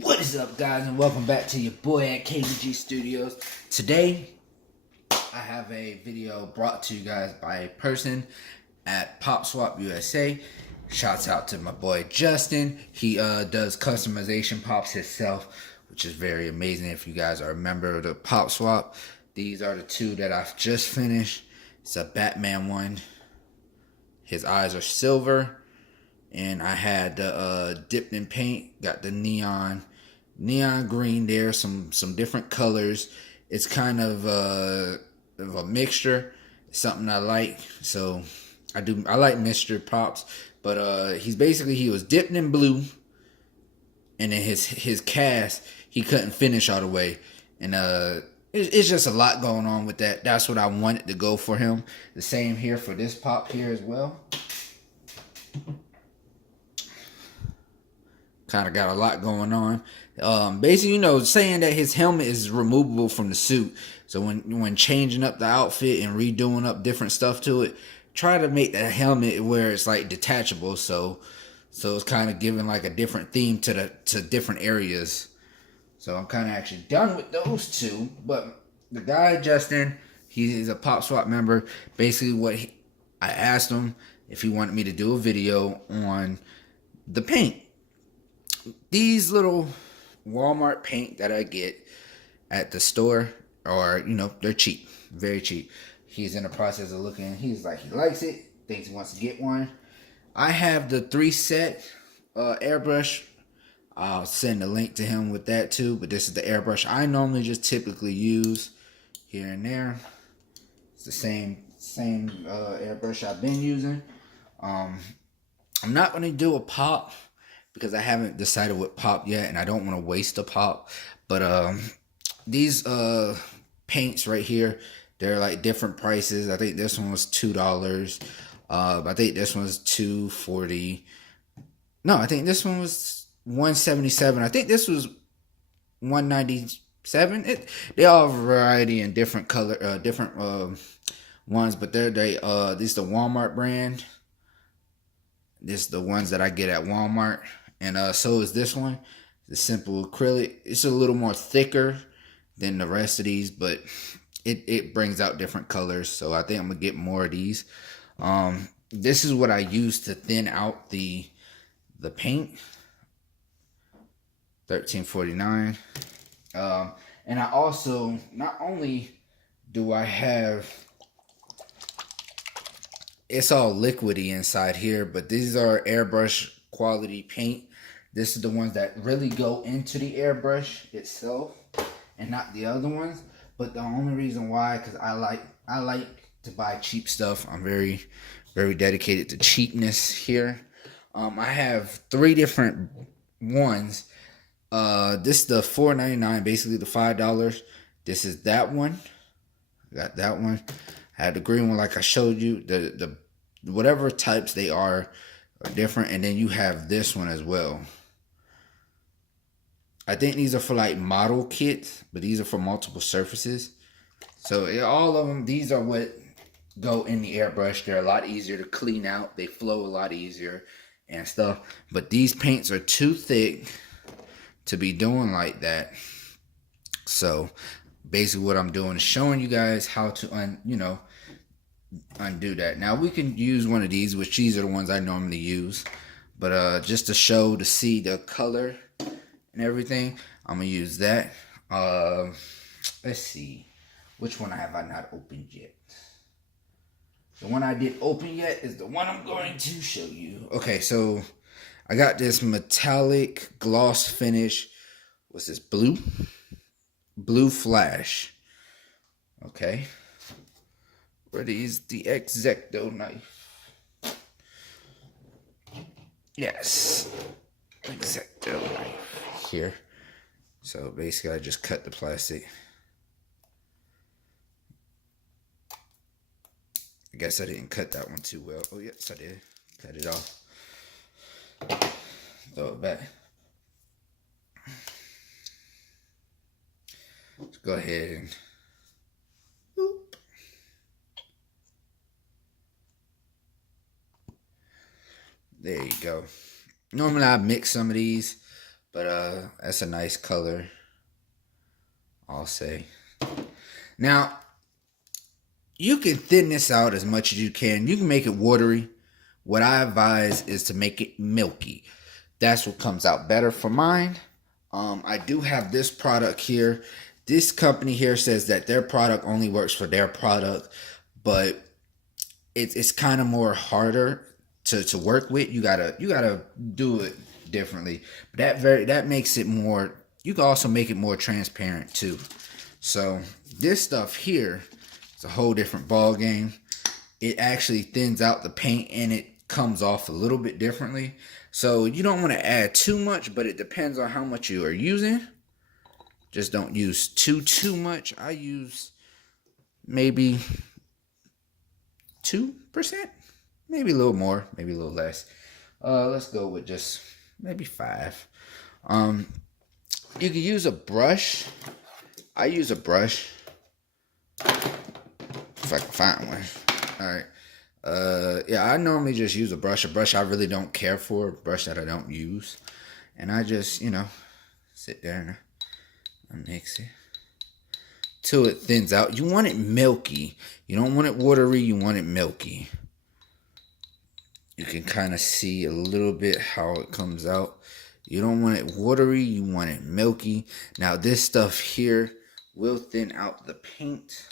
What is up, guys, and welcome back to your boy at KBG Studios. Today, I have a video brought to you guys by a person at Pop Swap USA. Shouts out to my boy Justin. He does customization pops himself, which is very amazing. If you guys are a member of the Pop Swap, these are the two that I've just finished. It's a Batman one. His eyes are silver. And I had dipped in paint, got the neon green there, some different colors. It's kind of a mixture. It's something I like. So I like mixture pops. But he was dipped in blue, and then his cast he couldn't finish all the way. And it's just a lot going on with that. That's what I wanted to go for him. The same here for this pop here as well. Kind of got a lot going on. Basically, saying that his helmet is removable from the suit. So when changing up the outfit and redoing up different stuff to it, try to make that helmet where it's like detachable. So it's kind of giving like a different theme to different areas. So I'm kind of actually done with those two. But the guy Justin, he's a Pop Swap member. Basically, I asked him if he wanted me to do a video on the paint. These little Walmart paint that I get at the store they're cheap, very cheap. He's in the process of looking. He's like, he likes it, thinks he wants to get one. I have the 3-set airbrush. I'll send a link to him with that too. But this is the airbrush I normally just typically use here and there. It's the same airbrush I've been using. I'm not going to do a pop, because I haven't decided what pop yet, and I don't want to waste a pop. But these paints right here, they're like different prices. I think this one was $2. I think this one's $2.40. No, I think this one was $1.77. I think this was $1.97. They all variety in different color, different ones, but these the Walmart brand. This is the ones that I get at Walmart. And so is this one, the simple acrylic. It's a little more thicker than the rest of these, but it brings out different colors. So I think I'm gonna get more of these. This is what I use to thin out the paint. $13.49. And I also, not only do I have, it's all liquidy inside here, but these are airbrush quality paint. This is the ones that really go into the airbrush itself and not the other ones. But the only reason why, because I like to buy cheap stuff. I'm very, very dedicated to cheapness here. I have 3 different ones. This is the $4.99, basically the $5. This is that one. I got that one. I had the green one like I showed you. The whatever types they are different. And then you have this one as well. I think these are for like model kits, but these are for multiple surfaces. So all of them, these are what go in the airbrush. They're a lot easier to clean out. They flow a lot easier and stuff. But these paints are too thick to be doing like that. So basically what I'm doing is showing you guys how to undo that. Now we can use one of these, which these are the ones I normally use, but just to show, to see the color and everything, I'm gonna use that. Let's see, which one have I not opened yet? The one I did open yet is the one I'm going to show you. Okay, so I got this metallic gloss finish. What's this? Blue flash. Okay, where is the X-Acto knife? Yes, X-Acto knife here. So basically I just cut the plastic. I guess I didn't cut that one too well. Oh yes, I did. Cut it off. Throw it back. Let's go ahead and boop. There you go. Normally I mix some of these, But that's a nice color, I'll say. Now, you can thin this out as much as you can. You can make it watery. What I advise is to make it milky. That's what comes out better for mine. I do have this product here. This company here says that their product only works for their product, but it's kind of more harder to work with. You gotta do it differently. But that makes it more. You can also make it more transparent too. So this stuff here is a whole different ball game. It actually thins out the paint and it comes off a little bit differently. So you don't want to add too much, but it depends on how much you are using. Just don't use too much. I use maybe 2%, maybe a little more, maybe a little less. Let's go with just maybe 5. You can use a brush. I use a brush if I can find one. All right. Yeah, I normally just use a brush I really don't care for, a brush that I don't use. And I just, sit there and mix it till it thins out. You want it milky. You don't want it watery, you want it milky. You can kind of see a little bit how it comes out. You don't want it watery, you want it milky. Now this stuff here will thin out the paint.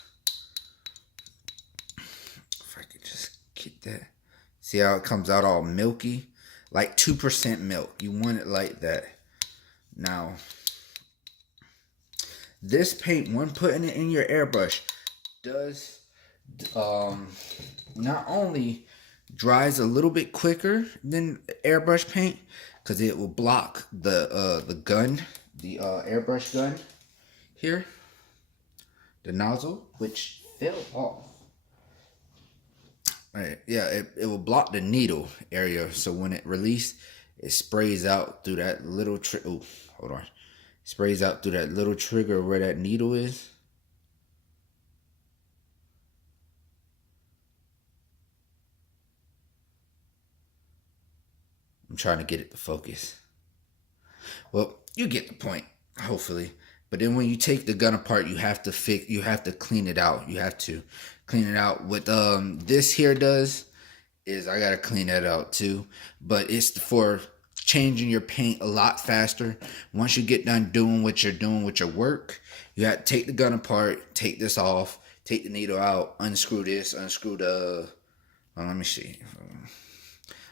If I could just get that. See how it comes out all milky? Like 2% milk. You want it like that. Now, this paint, when putting it in your airbrush, does not only dries a little bit quicker than airbrush paint, because it will block the gun, the airbrush gun here, the nozzle, which fell off. Right, yeah, it will block the needle area, so when it releases, it sprays out through that little sprays out through that little trigger where that needle is. I'm trying to get it to focus. Well, you get the point, hopefully. But then when you take the gun apart, you have to clean it out. You have to clean it out. What this here does is I gotta clean that out too. But it's for changing your paint a lot faster. Once you get done doing what you're doing with your work, you have to take the gun apart, take this off, take the needle out, unscrew this, unscrew the, let me see.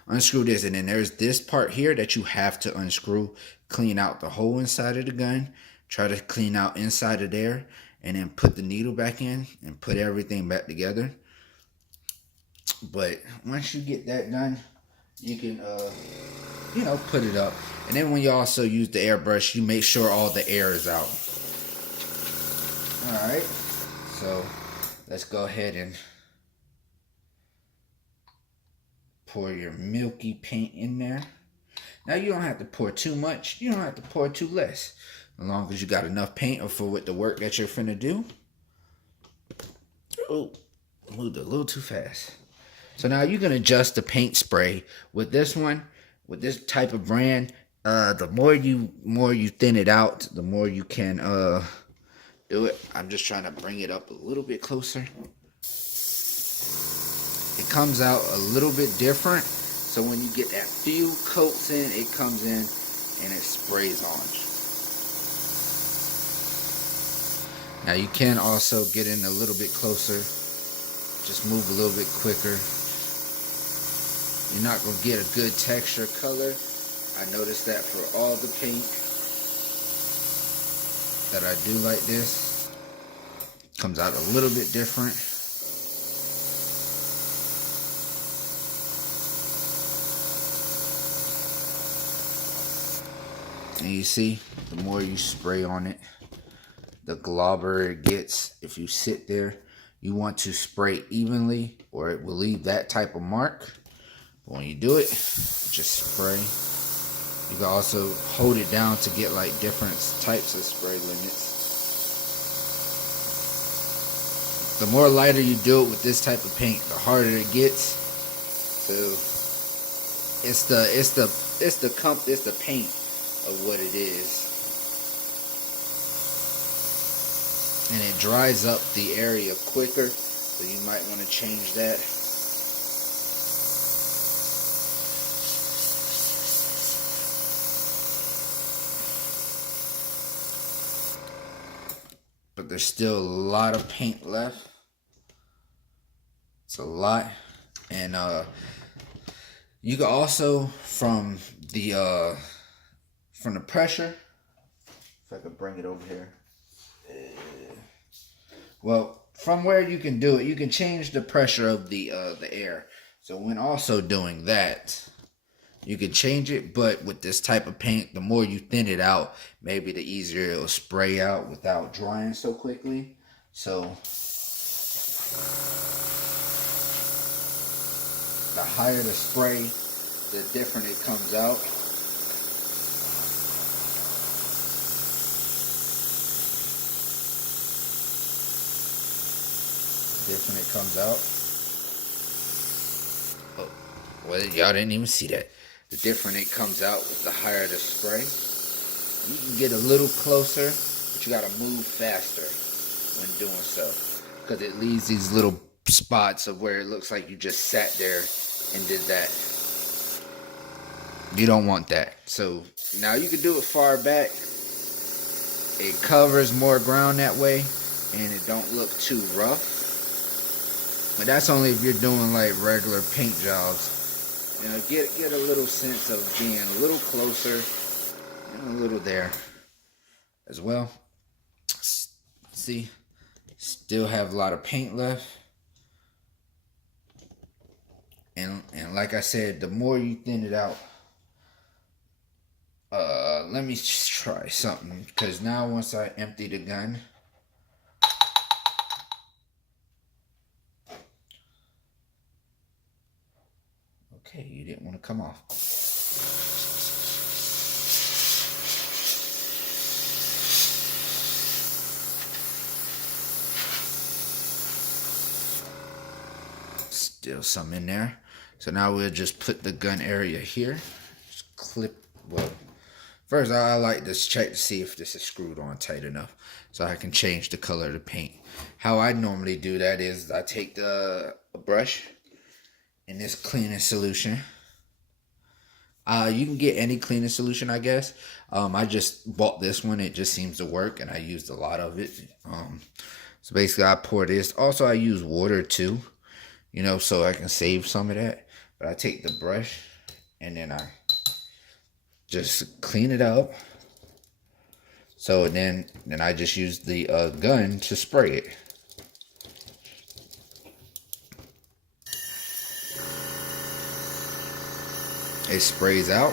Unscrew this, and then there's this part here that you have to unscrew, clean out the whole inside of the gun, try to clean out inside of there, and then put the needle back in and put everything back together. But once you get that done, you can put it up. And then when you also use the airbrush, you make sure all the air is out. Alright, so let's go ahead and pour your milky paint in there. Now you don't have to pour too much, you don't have to pour too less, as long as you got enough paint for what the work that you're finna do. Oh, moved a little too fast. So now you can adjust the paint spray. With this one, with this type of brand, the more you thin it out, the more you can do it. I'm just trying to bring it up a little bit closer. It comes out a little bit different. So when you get that few coats in, it comes in and it sprays on. Now you can also get in a little bit closer. Just move a little bit quicker. You're not going to get a good texture color. I noticed that for all the paint that I do like this. Comes out a little bit different. And you see, the more you spray on it, the globber it gets. If you sit there, you want to spray evenly or it will leave that type of mark. But when you do it, just spray. You can also hold it down to get like different types of spray limits. The more lighter you do it with this type of paint, the harder it gets. So it's the paint of what it is. And it dries up the area quicker, so you might want to change that. But there's still a lot of paint left. It's a lot. And you can also from the pressure, if I could bring it over here. Well, from where you can do it, you can change the pressure of the air. So when also doing that, you can change it, but with this type of paint, the more you thin it out, maybe the easier it'll spray out without drying so quickly. So the higher the spray, the different it comes out. Different it comes out. Oh, well, y'all didn't even see that. The different it comes out with the higher the spray. You can get a little closer, but you gotta move faster when doing so, because it leaves these little spots of where it looks like you just sat there and did that. You don't want that. So now you can do it far back. It covers more ground that way, and it don't look too rough. But that's only if you're doing like regular paint jobs. You know, get a little sense of being a little closer and a little there as well. See, still have a lot of paint left. And like I said, the more you thin it out, let me just try something, because now once I empty the gun, okay, you didn't want to come off. Still some in there. So now we'll just put the gun area here. Just clip, well, first I like to check to see if this is screwed on tight enough so I can change the color of the paint. How I normally do that is I take a brush in this cleaning solution. You can get any cleaning solution, I guess. I just bought this one. It just seems to work, and I used a lot of it. So basically, I pour this. Also, I use water too, you know, so I can save some of that. But I take the brush, and then I just clean it up. So then I just use the gun to spray it. It sprays out.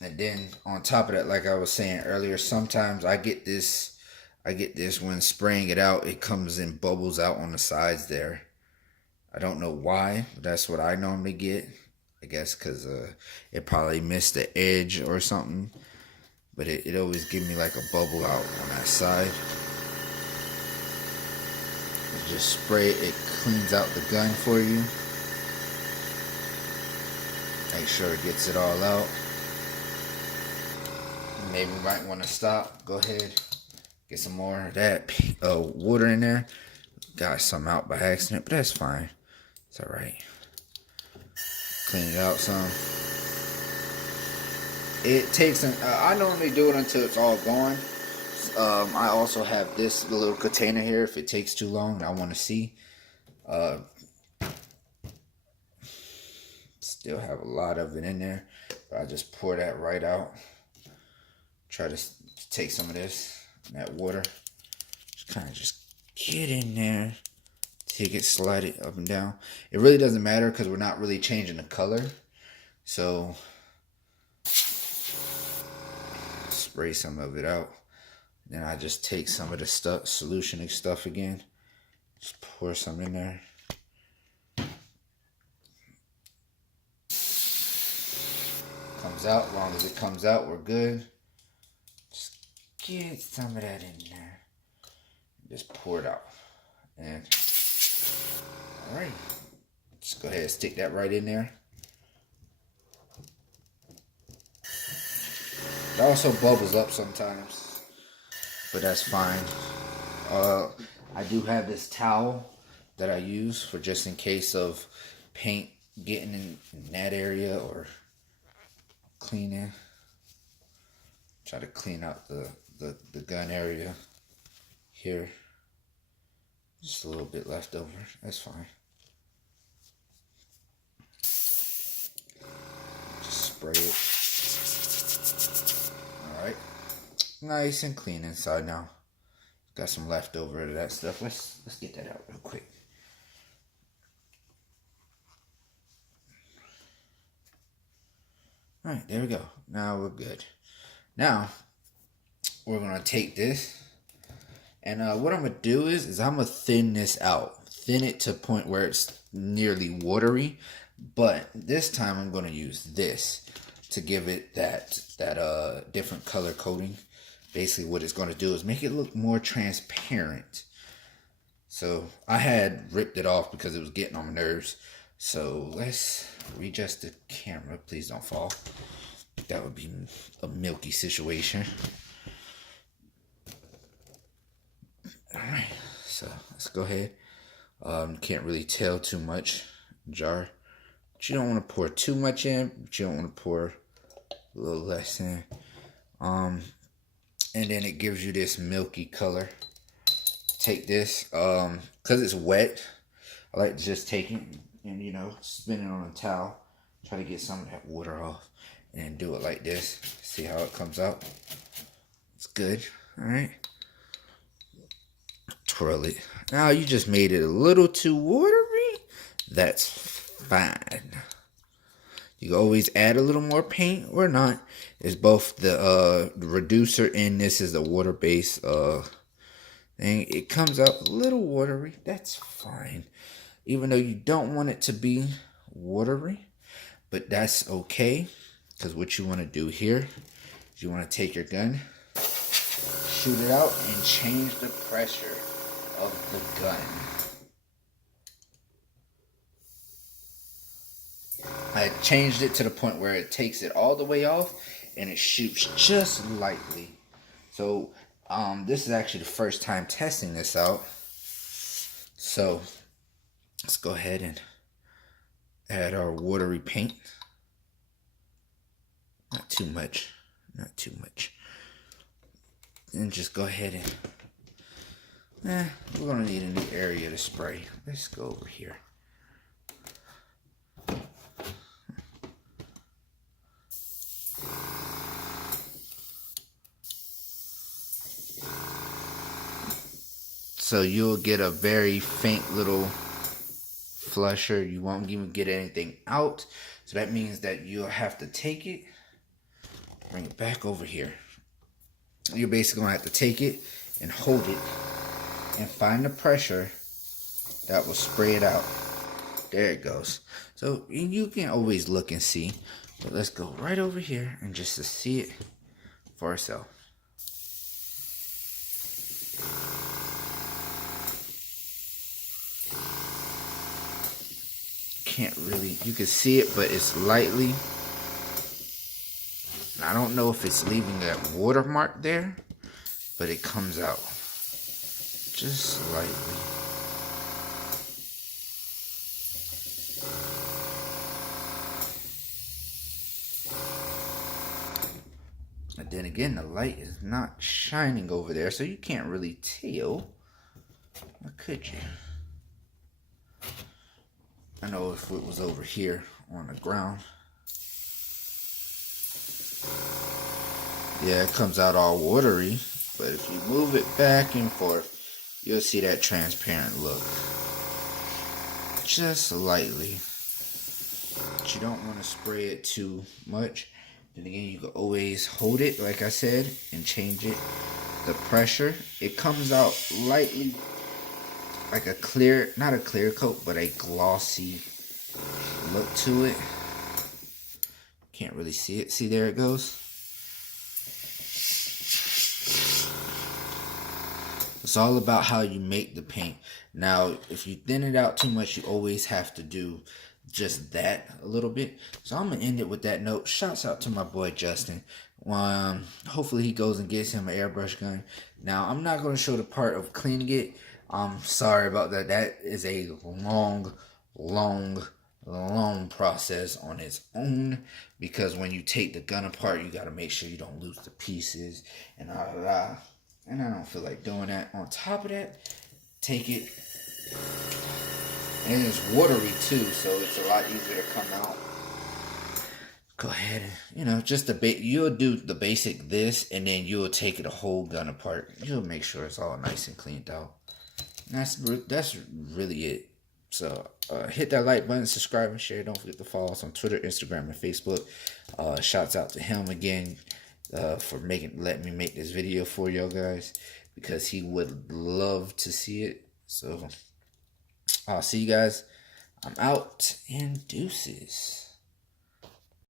And then on top of that, like I was saying earlier, sometimes I get this when spraying it out, it comes in bubbles out on the sides there. I don't know why, but that's what I normally get. I guess because it probably missed the edge or something. But it always gives me like a bubble out on that side. You just spray it, it cleans out the gun for you. Make sure it gets it all out. Maybe you might want to stop. Go ahead. Get some more of that water in there. Got some out by accident, but that's fine. It's alright. Clean it out some. It takes I normally do it until it's all gone. I also have this little container here. If it takes too long, I want to see. Still have a lot of it in there, but I just pour that right out. Try to take some of this, that water, just kind of just get in there, take it, slide it up and down. It really doesn't matter because we're not really changing the color. So spray some of it out. Then I just take some of the solution and stuff again. Just pour some in there. Comes out. As long as it comes out, we're good. Just get some of that in there. Just pour it out. And alright. Just go ahead and stick that right in there. It also bubbles up sometimes, but that's fine. I do have this towel that I use for just in case of paint getting in that area or cleaning. Try to clean out the gun area here. Just a little bit left over. That's fine. Just spray it. Alright. Nice and clean inside now. Got some leftover of that stuff. Let's get that out real quick. Alright, there we go. Now we're good. Now, we're going to take this. And what I'm going to do is I'm going to thin this out. Thin it to a point where it's nearly watery. But this time I'm going to use this to give it that different color coating. Basically what it's going to do is make it look more transparent. So I had ripped it off because it was getting on my nerves. So let's readjust the camera. Please don't fall. That would be a milky situation. Alright, so let's go ahead. Can't really tell too much. Jar. But you don't want to pour too much in, but you don't want to pour a little less in. And then it gives you this milky color. Take this, because it's wet, I like to just take it and, you know, spin it on a towel. Try to get some of that water off. And then do it like this. See how it comes out? It's good. Alright. Twirl it. Now you just made it a little too watery. That's fine. You can always add a little more paint or not. It's both the reducer and this is the water base thing. It comes out a little watery. That's fine. Even though you don't want it to be watery. But that's okay. Because what you want to do here is you want to take your gun, shoot it out, and change the pressure of the gun. I changed it to the point where it takes it all the way off and it shoots just lightly. So this is actually the first time testing this out. So let's go ahead and add our watery paint. Not too much. Not too much. And just go ahead and we're gonna need a new area to spray. Let's go over here. So you'll get a very faint little flusher. You won't even get anything out. So that means that you'll have to take it, bring it back over here. You're basically gonna have to take it and hold it and find the pressure that will spray it out. There it goes. So you can always look and see, but let's go right over here and just to see it for ourselves. Can't really, you can see it, but it's lightly. I don't know if it's leaving that watermark there, but it comes out just slightly. And then again, the light is not shining over there, so you can't really tell. Or could you? I know if it was over here on the ground. Yeah, it comes out all watery, but if you move it back and forth, you'll see that transparent look. Just lightly. But you don't want to spray it too much. Then again, you can always hold it, like I said, and change it. The pressure, it comes out lightly, like a clear, not a clear coat, but a glossy look to it. Can't really see it. See, there it goes. It's all about how you make the paint. Now, if you thin it out too much, you always have to do just that a little bit. So I'm going to end it with that note. Shouts out to my boy Justin. Hopefully he goes and gets him an airbrush gun. Now I'm not going to show the part of cleaning it. I'm sorry about that. That is a long process on its own, because when you take the gun apart, you got to make sure you don't lose the pieces and and I don't feel like doing that. On top of that, take it, and it's watery too, so it's a lot easier to come out. Go ahead and, just you'll do the basic this, and then you'll take the whole gun apart. You'll make sure it's all nice and cleaned out. And that's really it. So hit that like button, subscribe, and share. Don't forget to follow us on Twitter, Instagram, and Facebook. Shouts out to him again for letting me make this video for y'all guys, because he would love to see it. So I'll see you guys. I'm out, and deuces.